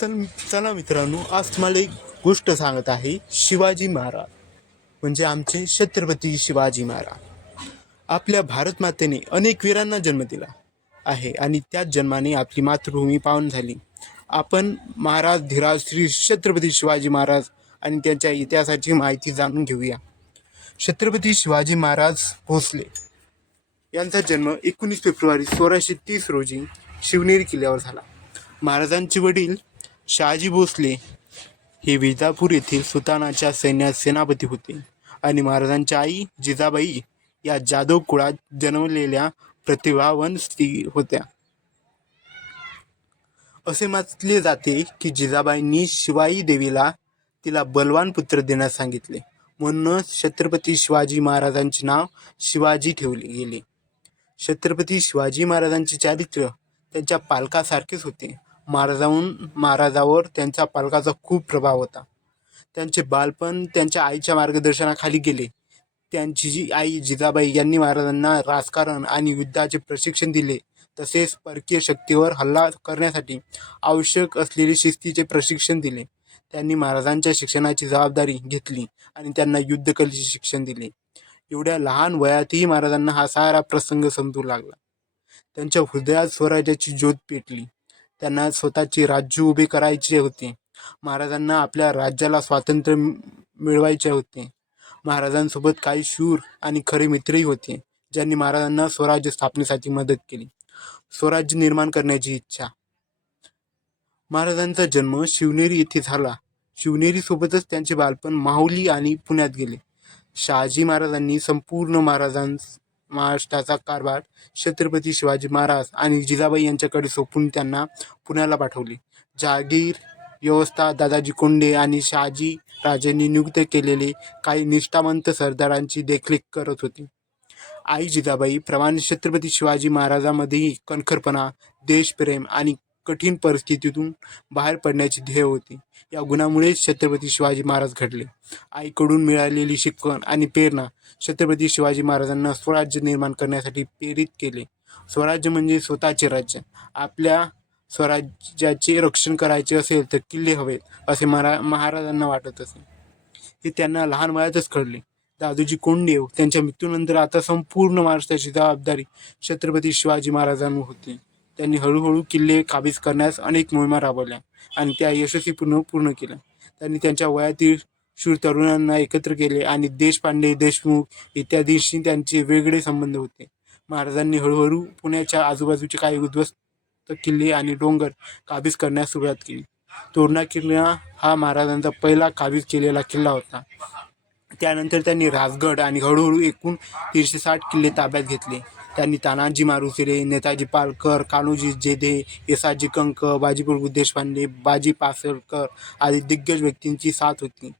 चल चला मित्रांनो आज तुम्हाला एक गोष्ट सांगत आहे शिवाजी महाराज. म्हणजे आमचे छत्रपती शिवाजी महाराज. आपल्या भारत मातेने अनेक वीरांना जन्म दिला आहे आणि त्याच जन्माने आपली मातृभूमी पावन झाली. आपण महाराज धीराज श्री छत्रपती शिवाजी महाराज आणि त्यांच्या इतिहासाची माहिती जाणून घेऊया. छत्रपती शिवाजी महाराज भोसले यांचा जन्म एकोणीस फेब्रुवारी सोळाशे तीस रोजी शिवनेरी किल्ल्यावर झाला. महाराजांचे वडील शहाजी भोसले हे विजापूर येथील सुतानाच्या सैन्यात सेनापती होते आणि महाराजांच्या आई जिजाबाई या जाधव कुळात जन्मलेल्या प्रतिभावन स्त्री होत्या. असे म्हटले जाते की जिजाबाईंनी शिवाई देवीला तिला बलवान पुत्र देण्यास सांगितले. म्हणूनच छत्रपती शिवाजी महाराजांचे नाव शिवाजी ठेवले गेले. छत्रपती शिवाजी महाराजांचे चारित्र्य त्यांच्या पालकासारखेच होते. महाराजाहून महाराजावर त्यांच्या पालकाचा खूप प्रभाव होता. त्यांचे बालपण त्यांच्या आईच्या मार्गदर्शनाखाली गेले. त्यांची जी आई जिजाबाई यांनी महाराजांना राजकारण आणि युद्धाचे प्रशिक्षण दिले तसेच परकीय शक्तीवर हल्ला करण्यासाठी आवश्यक असलेले शिस्तीचे प्रशिक्षण दिले. त्यांनी महाराजांच्या शिक्षणाची जबाबदारी घेतली आणि त्यांना युद्धकलेचे शिक्षण दिले. एवढ्या लहान वयातही महाराजांना हा सारा प्रसंग समजू लागला. त्यांच्या हृदयात स्वराज्याची ज्योत पेटली. त्यांना स्वतःचे राज्य उभे करायचे होते. महाराजांना आपल्या राज्याला स्वातंत्र्य मिळवायचे होते. महाराजांसोबत काही शूर आणि खरे मित्रही होते ज्यांनी महाराजांना स्वराज्य स्थापनेसाठी मदत केली. स्वराज्य निर्माण करण्याची इच्छा. महाराजांचा जन्म शिवनेरी येथे झाला. शिवनेरीसोबतच त्यांचे बालपण माहुली आणि पुण्यात गेले. शहाजी महाराजांनी संपूर्ण महाराजांस महाराष्ट्राचा कारभार छत्रपती शिवाजी महाराज आणि जिजाबाई यांच्याकडे सोपून त्यांना पुण्याला पाठवले. जहागीर व्यवस्था दादाजी कोंडे आणि शहाजी राजांनी नियुक्त केलेले काही निष्ठावंत सरदारांची देखरेख करत होती. आई जिजाबाई प्रमाणे छत्रपती शिवाजी महाराजांमध्येही कणखरपणा देशप्रेम आणि कठीण परिस्थितीतून बाहेर पडण्याचे ध्येय होते. या गुणामुळेच छत्रपती शिवाजी महाराज घडले. आईकडून मिळालेली शिकवण आणि प्रेरणा छत्रपती शिवाजी महाराजांना स्वराज्य निर्माण करण्यासाठी प्रेरित केले. स्वराज्य म्हणजे स्वतःचे राज्य. आपल्या स्वराज्याचे रक्षण करायचे असेल तर किल्ले हवेत असे महारा महाराजांना वाटत असे. हे त्यांना लहान वयातच कळले. दादोजी कोंडदेव त्यांच्या मृत्यूनंतर आता संपूर्ण महाराष्ट्राची जबाबदारी छत्रपती शिवाजी महाराजांवर होती. त्यांनी हळूहळू किल्ले काबीज करण्यास अनेक मोहिमा राबवल्या आणि त्या यशस्वीपूर्ण पूर्ण केल्या. त्यांनी त्यांच्या वयातील शूर तरुणांना एकत्र केले आणि देशपांडे देशमुख इत्यादींशी त्यांचे वेगळे संबंध होते. महाराजांनी हळूहळू पुण्याच्या आजूबाजूचे काही उद्ध्वस्त किल्ले आणि डोंगर काबीज करण्यास सुरुवात केली. तोरणा किल्ला हा महाराजांचा पहिला काबीज केलेला किल्ला होता. त्यानंतर त्यांनी राजगड आणि हळूहळू एकूण तीनशे साठ किल्ले ताब्यात घेतले. त्यांनी तानाजी मारुसिरे नेताजी पालकर कान्होजी जेधे येसाजी कंक बाजीप्रभू देशपांडे बाजी पासरकर आदी दिग्गज व्यक्तींची साथ होती.